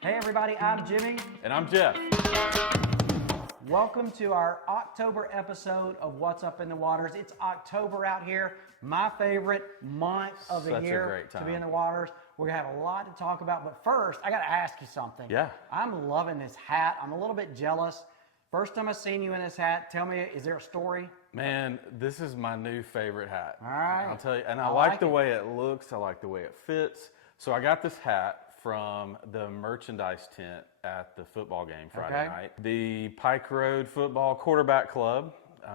Hey everybody, I'm Jimmy. And I'm Jeff. Welcome to our October episode of What's Up in the Waters. It's October out here, my favorite month of the Such a year great time to be in the waters. We're gonna have a lot to talk about, but first, I gotta ask you something. Yeah. I'm loving this hat. I'm a little bit jealous. First time I've seen you in this hat, tell me, is there a story? Man, this is my new favorite hat. All right. I'll tell you, and I like the way it looks. I like the way it fits. So I got this hat from the merchandise tent at the football game Friday night. The Pike Road Football Quarterback Club,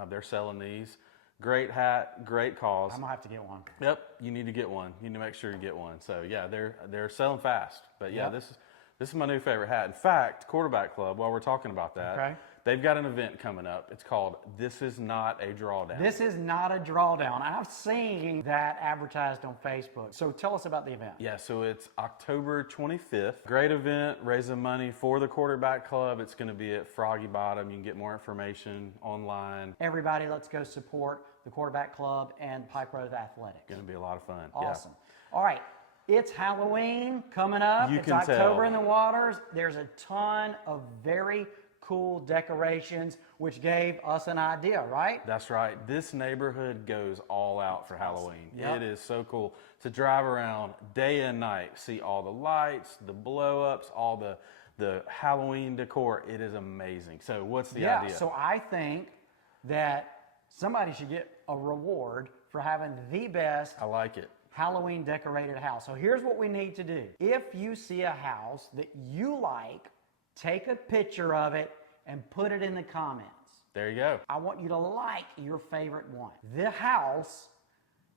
they're selling these. Great hat, great cause. I'm gonna have to get one. Yep, you need to get one. You need to make sure you get one. So yeah, they're selling fast. But yeah, this is my new favorite hat. In fact, Quarterback Club, while we're talking about that, they've got an event coming up. It's called This Is Not a Drawdown. This is not a drawdown. I've seen that advertised on Facebook. So tell us about the event. Yeah, so it's October 25th. Great event, raising money for the Quarterback Club. It's going to be at Froggy Bottom. You can get more information online. Everybody, let's go support the Quarterback Club and Pike Road Athletics. Going to be a lot of fun. Awesome. Yeah. All right. It's Halloween coming up. You it's can October tell. in the waters. There's a ton of very cool decorations, which gave us an idea, right? That's right. This neighborhood goes all out for Halloween. Yep. It is so cool to drive around day and night, see all the lights, the blow-ups, all the Halloween decor. It is amazing. So what's the idea? So I think that somebody should get a reward for having the best I like it. Halloween decorated house. So here's what we need to do. If you see a house that you like, take a picture of it and put it in the comments. There you go. I want you to like your favorite one. The house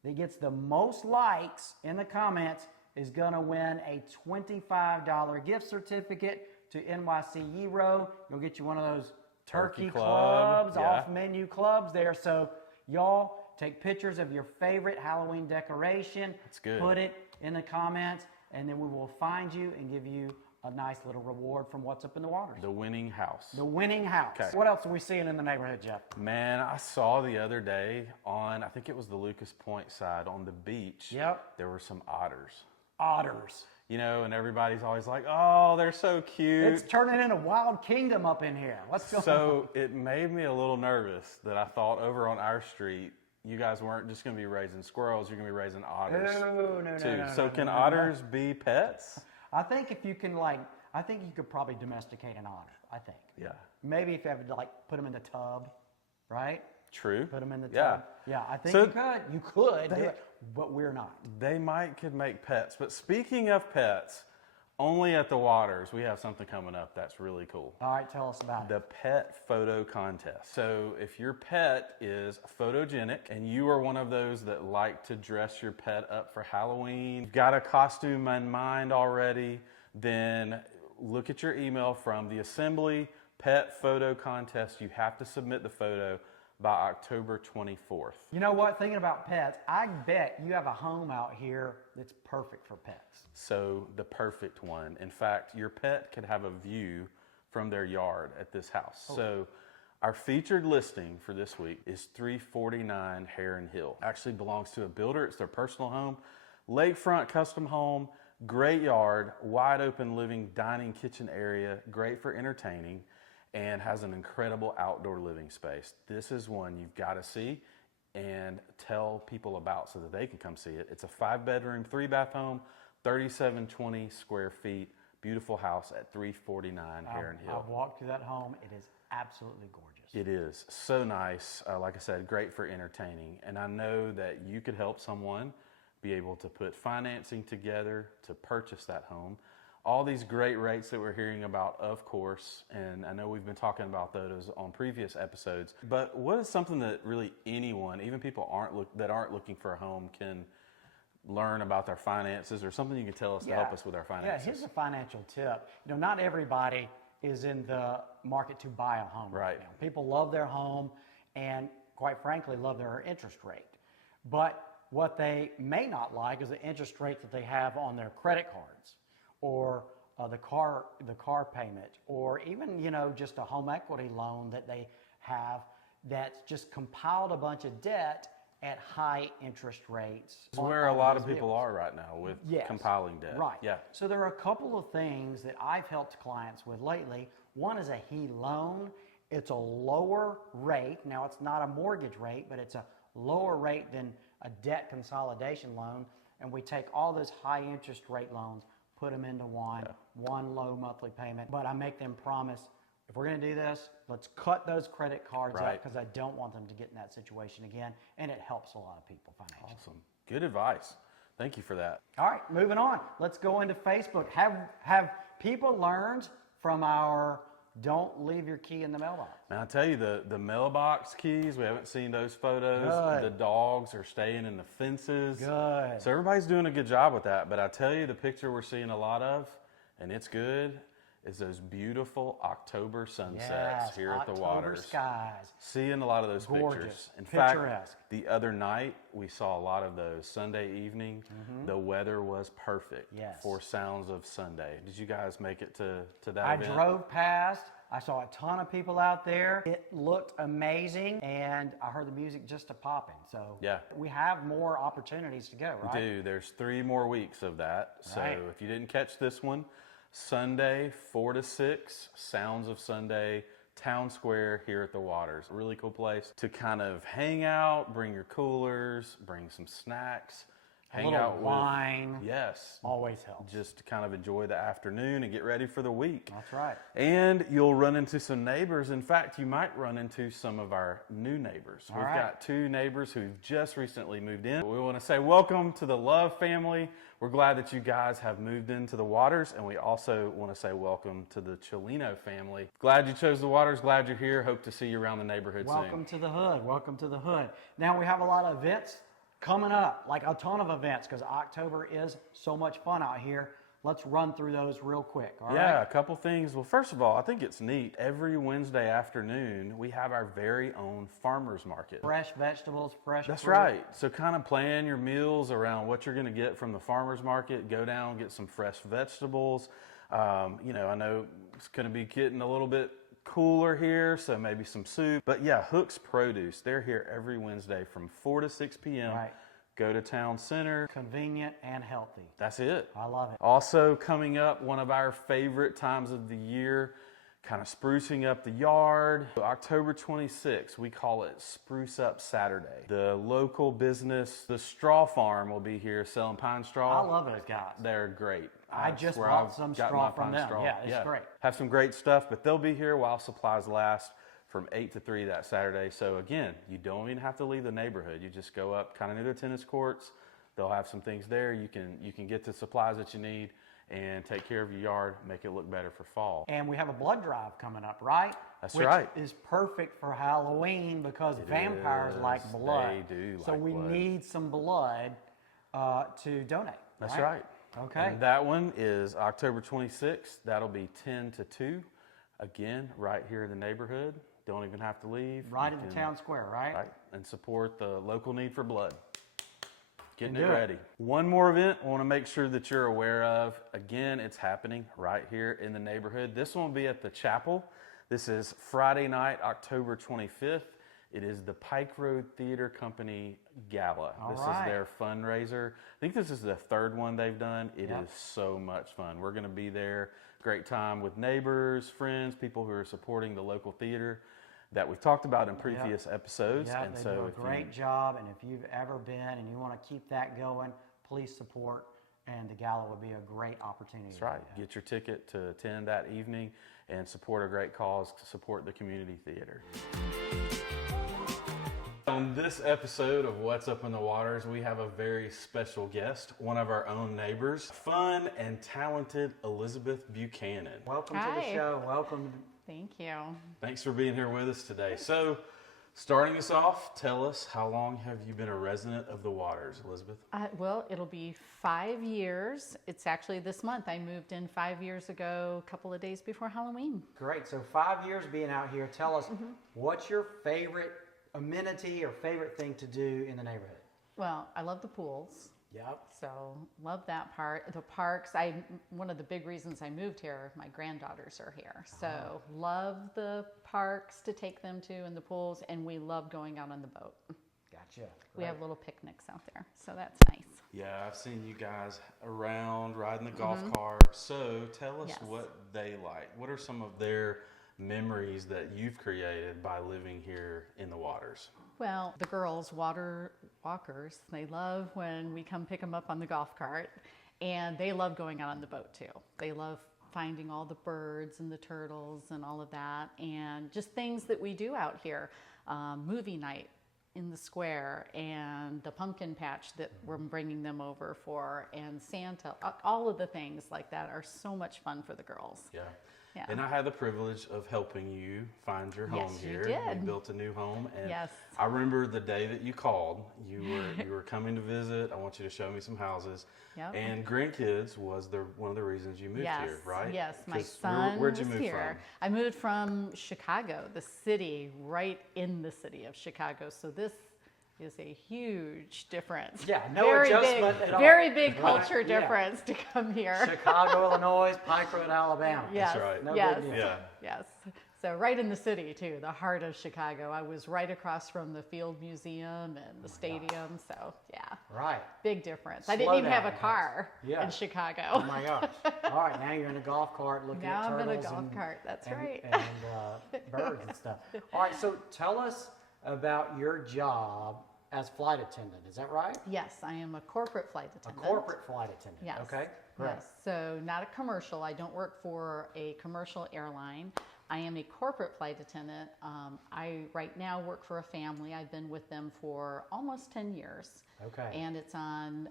that gets the most likes in the comments is gonna win a $25 gift certificate to NYC Gyro. You'll get you one of those turkey clubs, off-menu clubs there. So y'all take pictures of your favorite Halloween decoration. That's good. Put it in the comments, and then we will find you and give you a nice little reward from What's Up in the Waters. The winning house. The winning house. Okay. What else are we seeing in the neighborhood, Jeff? Man, I saw the other day on, I think it was the Lucas Point side on the beach. Yep. There were some otters. Otters. You know, and everybody's always like, oh, they're so cute. It's turning into Wild Kingdom up in here. What's going on? So it made me a little nervous that I thought over on our street, you guys weren't just going to be raising squirrels, you're going to be raising otters. No. So can otters be pets? I think if you can, I think you could probably domesticate an otter, I think. Yeah. Maybe if you have to, put them in the tub, right? True. Put them in the tub. Yeah, I think you could. You could do it, but we're not. They could make pets. But speaking of pets, only at the Waters, we have something coming up that's really cool. All right, tell us about it. The pet photo contest. So if your pet is photogenic and you are one of those that like to dress your pet up for Halloween, you've got a costume in mind already, then look at your email from the Assembly Pet Photo Contest. You have to submit the photo by October 24th. You know what? Thinking about pets, I bet you have a home out here that's perfect for pets. So the perfect one. In fact, your pet could have a view from their yard at this house. Oh. So our featured listing for this week is 349 Heron Hill. Actually belongs to a builder. It's their personal home. Lakefront custom home, great yard, wide open living, dining, kitchen area, great for entertaining, and has an incredible outdoor living space. This is one you've got to see and tell people about so that they can come see it. It's a 5-bedroom, 3-bath home, 3,720 square feet, beautiful house at 349 Heron Hill. I've walked through that home. It is absolutely gorgeous. It is so nice. Like I said, great for entertaining. And I know that you could help someone be able to put financing together to purchase that home. All these great rates that we're hearing about, of course, and I know we've been talking about those on previous episodes, but what is something that really anyone, even people that aren't looking for a home, can learn about their finances, or something you can tell us to help us with our finances? Yeah, here's a financial tip. Not everybody is in the market to buy a home right now. People love their home and, quite frankly, love their interest rate. But what they may not like is the interest rate that they have on their credit cards, or the car payment, or even just a home equity loan that they have that's just compiled a bunch of debt, at high interest rates. It's where a lot of people are right now with Yes. compiling debt. Right. Yeah. So there are a couple of things that I've helped clients with lately. One is a HE loan. It's a lower rate. Now, it's not a mortgage rate, but it's a lower rate than a debt consolidation loan. And we take all those high interest rate loans, put them into one low monthly payment. But I make them promise, if we're going to do this, let's cut those credit cards up because I don't want them to get in that situation again. And it helps a lot of people financially. Awesome. Good advice. Thank you for that. All right, moving on. Let's go into Facebook. Have people learned from our don't leave your key in the mailbox? Now, I tell you, the mailbox keys, we haven't seen those photos. Good. The dogs are staying in the fences. Good. So everybody's doing a good job with that. But I tell you, the picture we're seeing a lot of, and it's good, is those beautiful October sunsets here at the Waters. Skies. Seeing a lot of those Gorgeous. pictures. In Picturesque. fact, the other night we saw a lot of those. Sunday evening, the weather was perfect for Sounds of Sunday. Did you guys make it to that event? I drove past. I saw a ton of people out there. It looked amazing, and I heard the music just a popping. So we have more opportunities to go, right? We do. There's 3 more weeks of that. So Right. if you didn't catch this one, Sunday, 4 to 6, Sounds of Sunday, Town Square here at the Waters. A really cool place to kind of hang out, bring your coolers, bring some snacks, hang out wine. with. Yes. Always helps. Just to kind of enjoy the afternoon and get ready for the week. That's right. And you'll run into some neighbors. In fact, you might run into some of our new neighbors. We've got 2 neighbors who've just recently moved in. We want to say welcome to the Love family. We're glad that you guys have moved into the Waters, and we also want to say welcome to the Cholino family. Glad you chose the Waters. Glad you're here. Hope to see you around the neighborhood soon. Welcome to the hood. Welcome to the hood. Now we have a lot of events coming up, like a ton of events, because October is so much fun out here. Let's run through those real quick. All right? A couple things. Well, first of all, I think it's neat. Every Wednesday afternoon, we have our very own farmers market. Fresh vegetables, fresh That's fruit. right. So kind of plan your meals around what you're going to get from the farmer's market. Go down, get some fresh vegetables. I know it's going to be getting a little bit cooler here, so maybe some soup. But yeah, Hook's Produce. They're here every Wednesday from 4 to 6 p.m. Right. Go to Town Center. Convenient and healthy. That's it. I love it. Also coming up, one of our favorite times of the year, kind of sprucing up the yard. October 26th, we call it Spruce Up Saturday. The local business, the Straw Farm, will be here selling pine straw. I love those guys. They're great. I That's just where bought I've some got straw my from pine them. straw. Yeah, it's great. Have some great stuff, but they'll be here while supplies last from 8 to 3 that Saturday. So again, you don't even have to leave the neighborhood. You just go up kind of near the tennis courts. They'll have some things there. You can get the supplies that you need and take care of your yard, make it look better for fall. And we have a blood drive coming up, right? That's Which right. is perfect for Halloween because vampires like blood. They do so like we blood. need some blood to donate. That's right. Okay. And that one is October 26th. That'll be 10 to 2. Again, right here in the neighborhood. Don't even have to leave. Right You in the can- town square, right? Right. And support the local need for blood. Getting it do it. ready. One more event I want to make sure that you're aware of. Again, it's happening right here in the neighborhood. This one will be at the chapel. This is Friday night, October 25th. It is the Pike Road Theater Company Gala. This is their fundraiser. I think this is the 3rd one they've done. It is so much fun. We're going to be there. Great time with neighbors, friends, people who are supporting the local theater that we've talked about in previous episodes. Yeah, And they so do a if great job. And if you've ever been and you want to keep that going, please support. And the gala would be a great opportunity. That's right. Get your ticket to attend that evening and support a great cause, to support the community theater. On this episode of What's Up in the Waters, we have a very special guest, one of our own neighbors, fun and talented Elizabeth Buchanan. Welcome to the Hi. show. Welcome. Thank you. Thanks for being here with us today. So, starting us off, tell us, how long have you been a resident of the Waters, Elizabeth? Well, it'll be 5 years. It's actually this month. I moved in 5 years ago, a couple of days before Halloween. Great. So 5 years being out here, tell us what's your favorite amenity or favorite thing to do in the neighborhood? Well, I love the pools. Yep. So love that part. The parks, one of the big reasons I moved here, my granddaughters are here. So love the parks to take them to and the pools, and we love going out on the boat. Gotcha. Gotcha. We Right. have little picnics out there, so that's nice. Yeah, I've seen you guys around riding the golf Mm-hmm. cart. So tell us Yes. what they like. What are some of their memories that you've created by living here in the Waters? Well, the girls, water walkers, they love when we come pick them up on the golf cart, and they love going out on the boat too. They love finding all the birds and the turtles and all of that, and just things that we do out here. Movie night in the square, and the pumpkin patch that we're bringing them over for, and Santa. All of the things like that are so much fun for the girls. Yeah. Yeah. And I had the privilege of helping you find your home Yes, you here. did. You built a new home, and Yes. I remember the day that you called. You were coming to visit. I want you to show me some houses. Yep. And grandkids was one of the reasons you moved Yes, here, right? yes, my 'Cause son where'd you was move here. I moved from Chicago, the city, right in the city of Chicago. So this is a huge difference. Yeah, no very adjustment big, at all. Very big Right, culture yeah. difference to come here. Chicago, Illinois, Pike Road, Alabama. Yes, right. No yes, big deal. Yeah. yes. So right in the city too, the heart of Chicago. I was right across from the Field Museum and the stadium. So yeah, Right. big difference. I Slow didn't even have down, a car yeah. in Chicago. Oh my gosh. All right, now you're in a golf cart looking Now at I'm in turtles a golf and, cart. That's and, right. and birds and stuff. All right, so tell us about your job as flight attendant. Is that right? Yes, I am a corporate flight A attendant. corporate flight attendant. Yes. Okay. Great. Yes. So not a commercial. I don't work for a commercial airline. I am a corporate flight attendant. I right now work for a family. I've been with them for almost 10 years. Okay. And it's on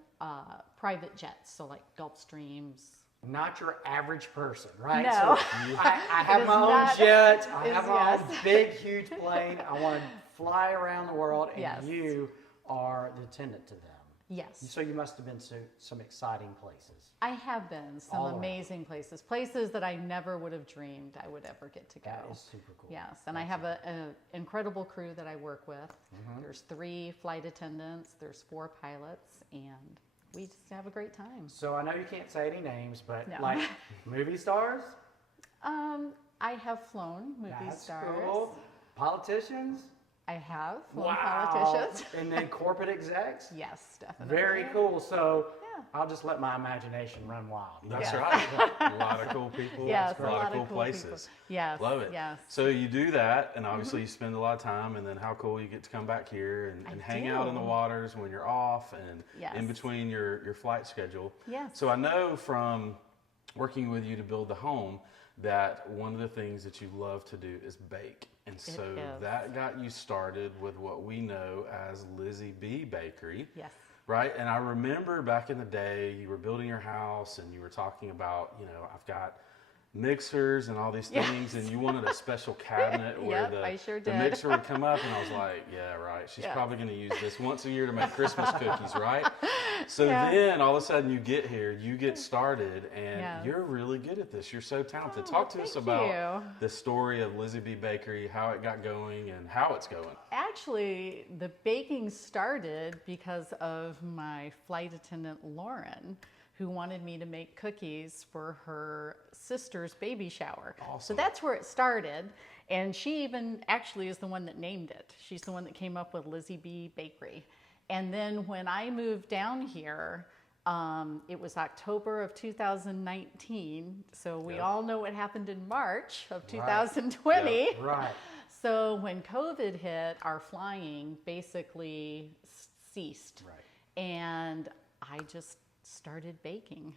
private jets, so like Gulfstreams. Not your average person, right? No. So I have is my own not- jet. I is- have my own yes. big, huge plane. I want to fly around the world, and Yes. you are the attendant to them. Yes. So you must have been to some exciting places. I have been some All around. amazing places that I never would have dreamed I would ever get to go. That is super cool. Yes, and I have an incredible crew that I work with. There's 3 flight attendants, there's 4 pilots, and we just have a great time. So I know you can't say any names, but No. like movie stars? I have flown movie That's stars. cool. Politicians? I have flown Wow. politicians. And then corporate execs? Yes, definitely. Very cool. So Yeah. I'll just let my imagination run wild. That's Yes. right. A lot of cool people. Yes, a lot of cool places. people. Yes, Love it. yes. So you do that, and obviously you spend a lot of time, and then how cool you get to come back here and I hang out in the do. waters when you're off and Yes. in between your flight schedule. Yes. So I know from working with you to build the home that one of the things that you love to do is bake. And so is. that got you started with what we know as Lizzie B Bakery. Yes. Right. And I remember back in the day, you were building your house and you were talking about, I've got mixers and all these things, and you wanted a special cabinet where Yep, I sure the did. mixer would come up, and I was like, yeah, right. She's Yeah. probably going to use this once a year to make Christmas cookies, right? So Yeah. then all of a sudden you get here, you get started, and Yes. you're really good at this. You're so talented. Oh, Talk to us thank about you. the story of Lizzie B Bakery, how it got going, and how it's going. Actually, the baking started because of my flight attendant, Lauren, who wanted me to make cookies for her sister's baby shower. So Awesome. that's where it started. And she even actually is the one that named it. She's the one that came up with Lizzie B Bakery. And then when I moved down here, it was October of 2019. So we Yep. all know what happened in March of 2020. Yep. Right. So when COVID hit, our flying basically ceased. Right. And I just started baking.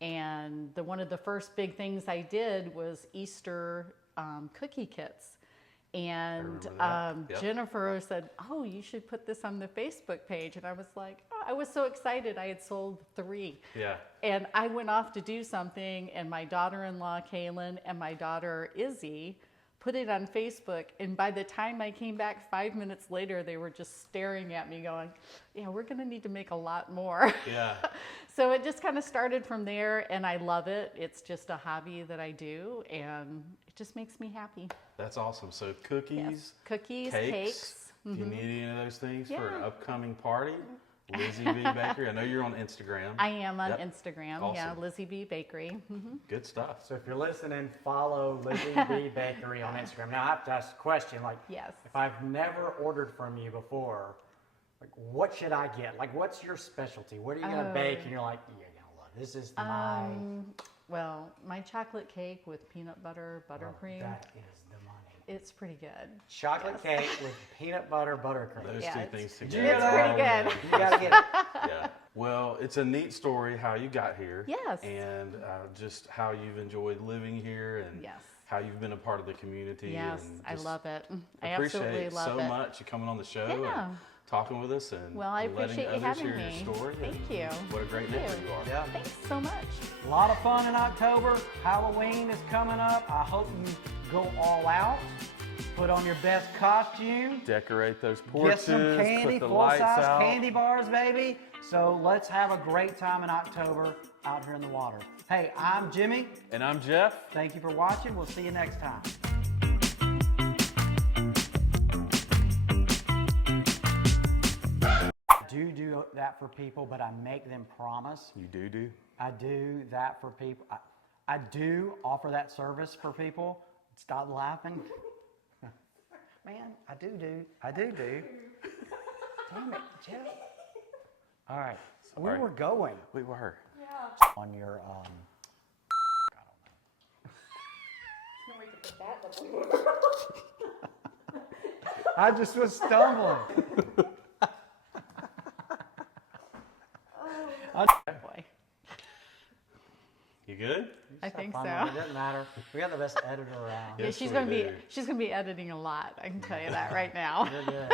And one of the first big things I did was Easter cookie kits. And remember that. Yep. Jennifer said, oh, you should put this on the Facebook page. And I was like, oh, I was so excited. I had sold 3. Yeah. And I went off to do something, and my daughter-in-law, Kaylin, and my daughter, Izzy, put it on Facebook. And by the time I came back 5 minutes later, they were just staring at me going, yeah, we're going to need to make a lot more. Yeah. So it just kind of started from there, and I love it. It's just a hobby that I do, and it just makes me happy. That's awesome. So cookies, Yes. Cookies, cakes. cakes. If you need any of those things for an Yeah. upcoming party, Lizzie B Bakery. I know you're on Instagram. I am on Yep. Instagram. Yeah, Awesome. Lizzie B Bakery. Good stuff. So if you're listening, follow Lizzie B Bakery on Instagram. Now I have to ask a question. Like, Yes. if I've never ordered from you before, Like, what should I get? Like, what's your specialty? What are you gonna bake? And you're like, you're gonna love this. Is my Well, my chocolate cake with peanut butter, buttercream. That is the money. It's pretty good. Chocolate cake with peanut butter buttercream. Those Yeah, two it's- things together. It's pretty good. You gotta get it. Yeah. Well, it's a neat story how you got here. Yes. And just how you've enjoyed living here and Yes. how you've been a part of the community. Yes, and I just love it. I appreciate absolutely love so it. much you coming on the show Yeah. and talking with us and Well, I letting appreciate you others having hear me. your story. Thank and you. What a great Thank neighbor you. you are. Yeah. Thanks so much. A lot of fun in October. Halloween is coming up. I hope you go all out. Put on your best costume. Decorate those Get porches, some candy, put the lights full-size out. candy bars, baby. So let's have a great time in October out here in the water. Hey, I'm Jimmy. And I'm Jeff. Thank you for watching. We'll see you next time. I do that for people, but I make them promise. You do? I do that for people. I do offer that service for people. Stop laughing. Man, I do. Damn it, Jeff. All right. We Sorry. were going We were. on your, I just was stumbling. Boy, You good? I think Fun so. one. It doesn't matter. We got the best editor around. Yeah, Yes, she's we gonna do. be editing a lot. I can tell you that right now. You're good.